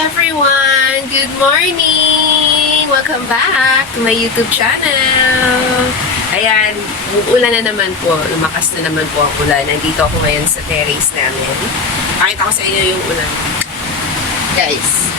everyone! Good morning! Welcome back to my YouTube channel! Ayan, uulan na naman po. Lumakas na naman po ang ulan. Nandito ako ngayon sa terrace namin. Pakita ko sa inyo yung ulan. Guys,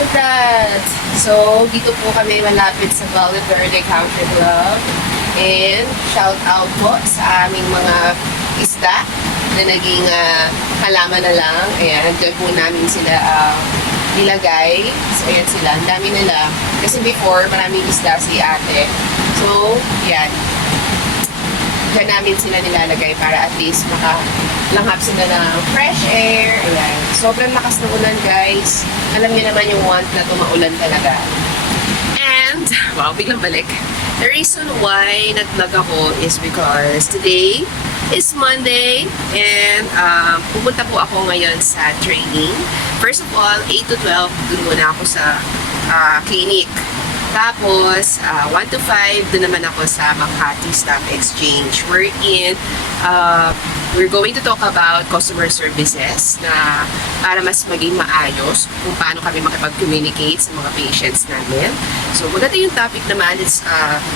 look at that! So, dito po kami malapit sa Valle Verde Country Club. And shout out po sa aming mga isda na naging halaman na lang. Ayan, dyan po namin sila nilagay. So, ayan sila. Ang dami nila. Kasi before, maraming isda si ate. So, yan. Dyan namin sila nilalagay para at least makalanghap sila ng fresh air. Ayan. Sobrang lakas ng ulan, guys. Alam niyo naman yung want na tumaulan talaga. And, wow, biglang balik. The reason why nag-vlog ako is because today is Monday and pupunta po ako ngayon sa training. First of all, 8 to 12, dun muna ako sa clinic. Tapos, 1 to 5, dun naman ako sa Makati Stock Exchange. We're going to talk about customer services na para mas maging maayos kung paano kami makipag-communicate sa mga patients namin. So, maganda yung topic naman. It's,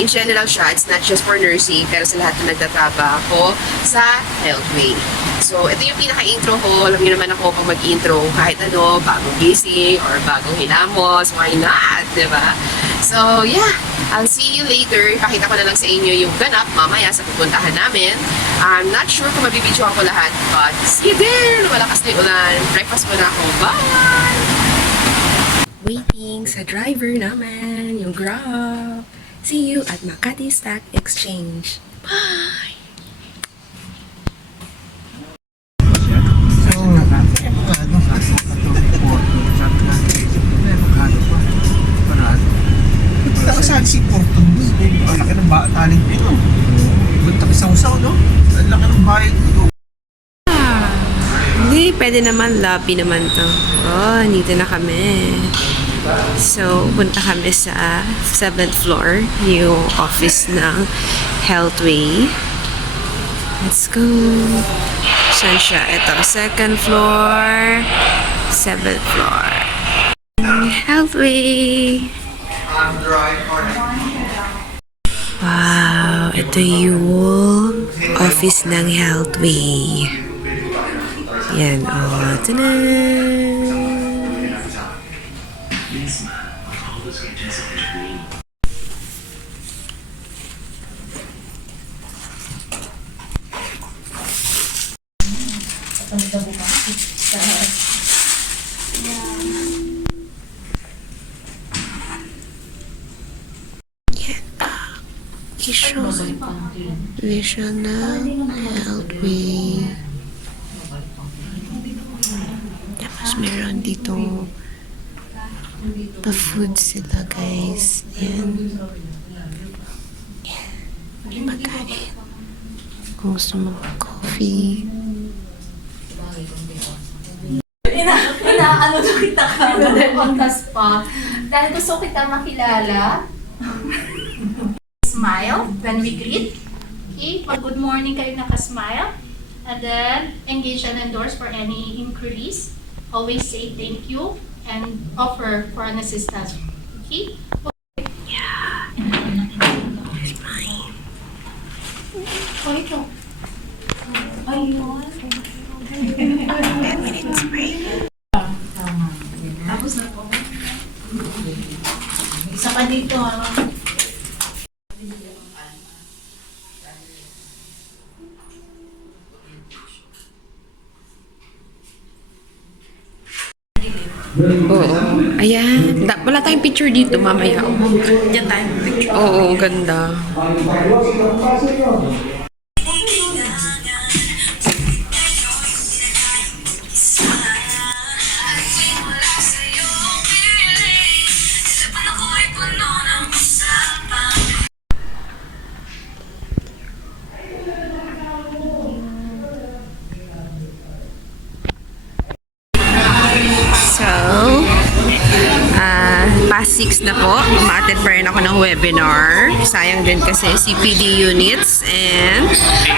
in general siya, it's not just for nursing, pero sa lahat na nagtatrabaho sa Healthway. So, ito yung pinaka-intro ko. Alam niyo naman ako pag mag-intro kahit ano, bagong gising or bagong hilamos, why not, diba? So, yeah. I'll see you later. Pakita ko na lang sa inyo yung ganap mamaya sa pupuntahan namin. I'm not sure kung mabibidyoan ko lahat, but see you there! Malakas na yung ulan. Breakfast muna ako. Bye! Waiting sa driver naman, yung Grab. See you at Makati Stock Exchange. Bye! Saan si Porton? Ang laki ng taling dito. Bunta isang usaw, no? Ang laki ng bahay dito. Hindi, pwede naman. Lobby naman to. Oh, nandito na kami. So, punta kami sa 7th floor, yung office ng Healthway. Let's go. Saan siya? Ito, 2nd floor, 7th floor. Healthway. Wow, ito yung office ng Healthway. Yan, oh, tanan! Vision ng Healthway. Tapos meron dito pa-food sila, guys. Yan. Yan. Magkain. Kung gusto mo coffee. Ano daw kita ka on the spot. Dahil gusto kita makilala. Smile when we greet. Okay, pag good morning kayo naka-smile. And then, engage and endorse for any inquiries. Always say thank you and offer for an assistance. Okay? Yeah. Here's mine. Oh, ito. Ayun. 10 minutes break. Tapos na po. Isa pa dito. Oo. Ayan. Wala tayong picture dito mamaya. Diyan tayo picture. Oo, ganda. past 6 na po. Umattend pa rin ako ng webinar. Sayang din kasi CPD units. And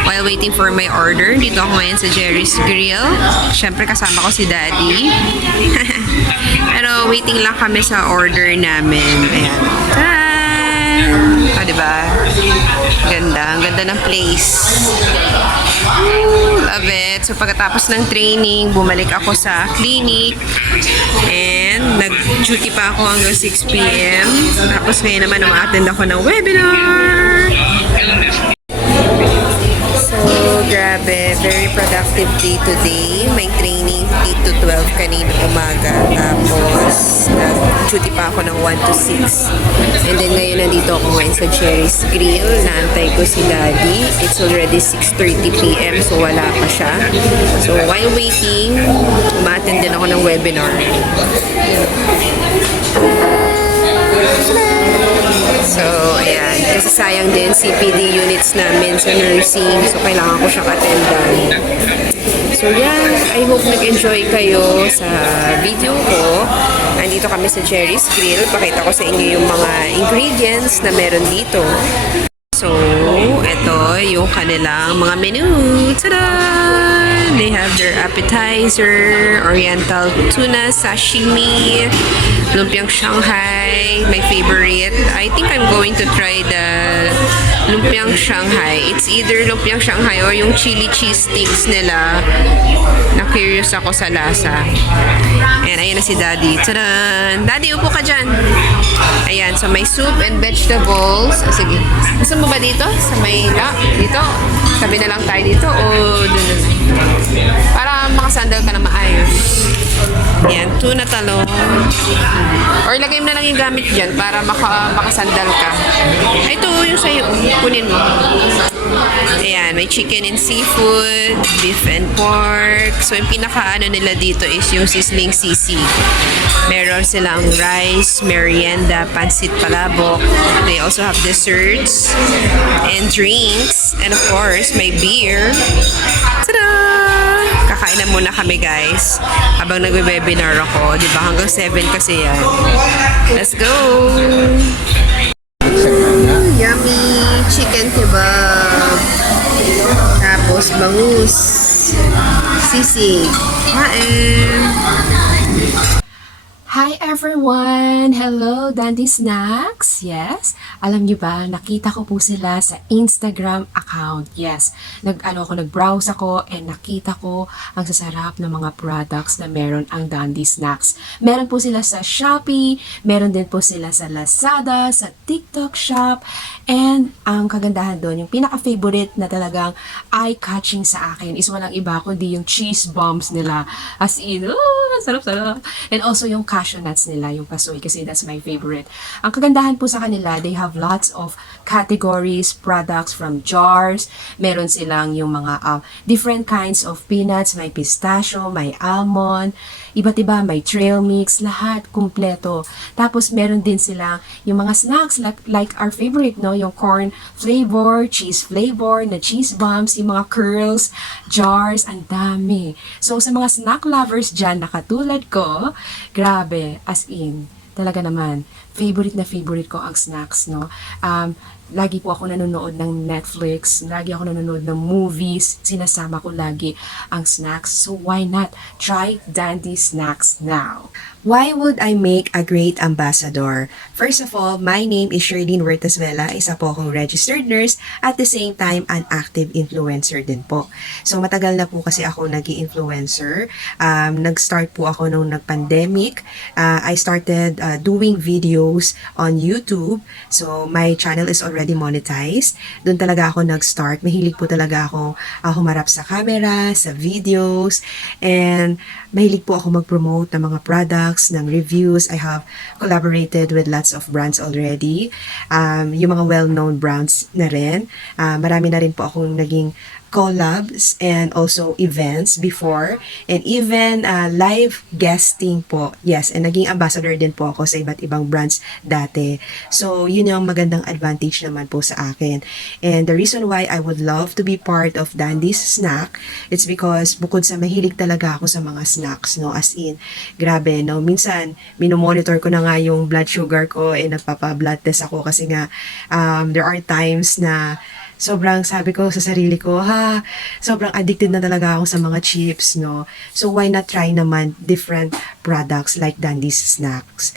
while waiting for my order, dito ako ngayon sa Jerry's Grill. Siyempre kasama ko si Daddy. Pero waiting lang kami sa order namin. Ayan. Diba? Ganda. Ang ganda ng place. Love it. So, pagkatapos ng training, bumalik ako sa clinic. And, nag-duty pa ako hanggang 6 p.m. Tapos, ngayon naman, umattend ako ng webinar. So, grabe. Very productive day today. May training 8 to 12 kanina umaga. Tapos, nag-duty pa ako ng 1 to 6. And then, ngayon nandito ako ngayon sa Jerry's Grill. Naantay ko si Daddy. It's already 6:30 p.m. So, wala pa siya. So, while waiting, umattend din ako ng webinar. So, ayan. Kasi sayang din CPD units namin sa nursing. So, kailangan ko siyang attendan. So, yeah. I hope nag-enjoy kayo sa video ko. Nandito kami sa Jerry's Grill. Pakita ko sa inyo yung mga ingredients na meron dito. So, ito yung kanilang mga menu. Tada! They have their appetizer, oriental tuna sashimi, lumpiang Shanghai, my favorite. I think I'm going to try the lumpiang Shanghai. It's either lumpiang Shanghai or yung chili cheese sticks nila. Na-curious ako sa lasa. And ayan na si Daddy. Tada! Daddy, upo ka dyan. Ayan, so may soup and vegetables. Sige. Gusto mo ba dito? Sa may dito? Tabi na lang tayo dito o dun na? Para makasandal ka na maayos. Ayan, tuna talong. Or lagay mo na lang yung gamit dyan para makasandal ka. Ito yung sa'yo. Kunin mo. Ayan, may chicken and seafood, beef and pork. So, yung pinaka-ano nila dito is yung sizzling sisig. Meron silang rice, merienda, pansit palabok. They also have desserts and drinks. And of course, may beer. Tada! Kakain na muna kami, guys. Habang nagwe-webinar ako. Diba? Hanggang 7 kasi yan. Let's go! Yummy chicken kebab. Tapos bangus. Sisig. Kain. Hi everyone! Hello, Dandy Snacks! Yes, alam niyo ba, nakita ko po sila sa Instagram account. Yes, nag-browse ako and nakita ko ang sasarap ng mga products na meron ang Dandy Snacks. Meron po sila sa Shopee, meron din po sila sa Lazada, sa TikTok Shop, and ang kagandahan doon, yung pinaka-favorite na talagang eye-catching sa akin is walang iba kundi yung cheese bombs nila. As in, sarap-sarap! And also yung cashew nuts nila, yung pasoy, kasi that's my favorite. Ang kagandahan po sa kanila, they have lots of categories, products from jars. Meron silang yung mga different kinds of peanuts, may pistachio, may almond, iba't iba, may trail mix, lahat kumpleto. Tapos meron din silang yung mga snacks like our favorite, no, yung corn flavor, cheese flavor, na cheese bombs, yung mga curls, jars, ang dami. So sa mga snack lovers dyan na katulad ko, grabe, as in, talaga naman, favorite na favorite ko ang snacks, no? Lagi po ako nanonood ng Netflix, lagi ako nanonood ng movies, sinasama ko lagi ang snacks. So why not try Dandy Snacks now? Why would I make a great ambassador? First of all, my name is Sherlyn Huertasvela, isa po akong registered nurse, at the same time, an active influencer din po. So matagal na po kasi ako nag-i-influencer. Nag-start po ako nung nag-pandemic. I started doing videos on YouTube. So my channel is already monetized. Doon talaga ako nag-start. Mahilig po talaga ako humarap sa camera, sa videos, and mahilig po ako mag-promote ng mga products, ng reviews. I have collaborated with lots of brands already. Yung mga well-known brands na rin. Marami na rin po akong naging collabs and also events before, and even live guesting po. Yes, and naging ambassador din po ako sa iba't ibang brands dati. So, yun yung magandang advantage naman po sa akin. And the reason why I would love to be part of Dandy's Snack, it's because bukod sa mahilig talaga ako sa mga snacks, no? As in, grabe, no? Minsan, minomonitor ko na nga yung blood sugar ko, nagpapa-blood test ako kasi nga, there are times na sobrang sabi ko sa sarili ko, sobrang addicted na talaga ako sa mga chips, no? So, why not try naman different products like Dandy's Snacks?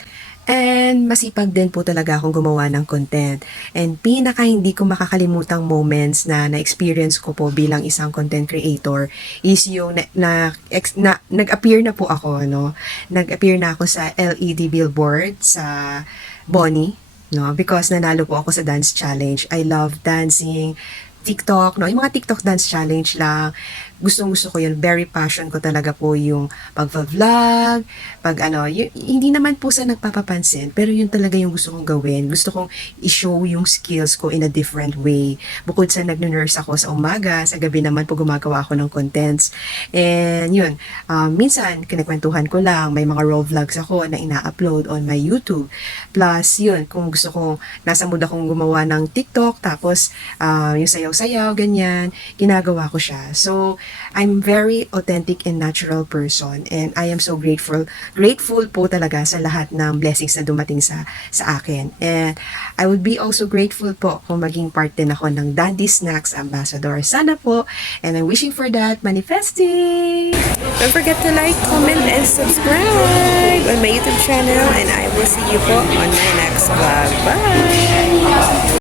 And masipag din po talaga akong gumawa ng content. And pinaka hindi ko makakalimutang moments na na-experience ko po bilang isang content creator is yung nag-appear na po ako, no? Nag-appear na ako sa LED billboard sa Bonnie, no? Because nanalo po ako sa dance challenge. I love dancing, TikTok, no? Yung mga TikTok dance challenge lang. Gustong-gusto ko yun. Very passion ko talaga po yung pag-vlog, hindi naman po sa nagpapapansin, pero yun talaga yung gusto kong gawin. Gusto kong i-show yung skills ko in a different way. Bukod sa nag-nurse ako sa umaga, sa gabi naman po gumagawa ako ng contents. And yun, minsan, kinakwentuhan ko lang, may mga raw vlogs ako na ina-upload on my YouTube. Plus, yun, kung gusto kong, nasa mood akong gumawa ng TikTok, tapos yung sayaw-sayaw, ganyan, ginagawa ko siya. So, I'm very authentic and natural person, and I am so grateful po talaga sa lahat ng blessings na dumating sa akin. And I would be also grateful po kung maging part din ako ng Dandy Snacks Ambassador. Sana po, and I'm wishing for that manifesting! Don't forget to like, comment, and subscribe on my YouTube channel, and I will see you po on my next vlog. Bye!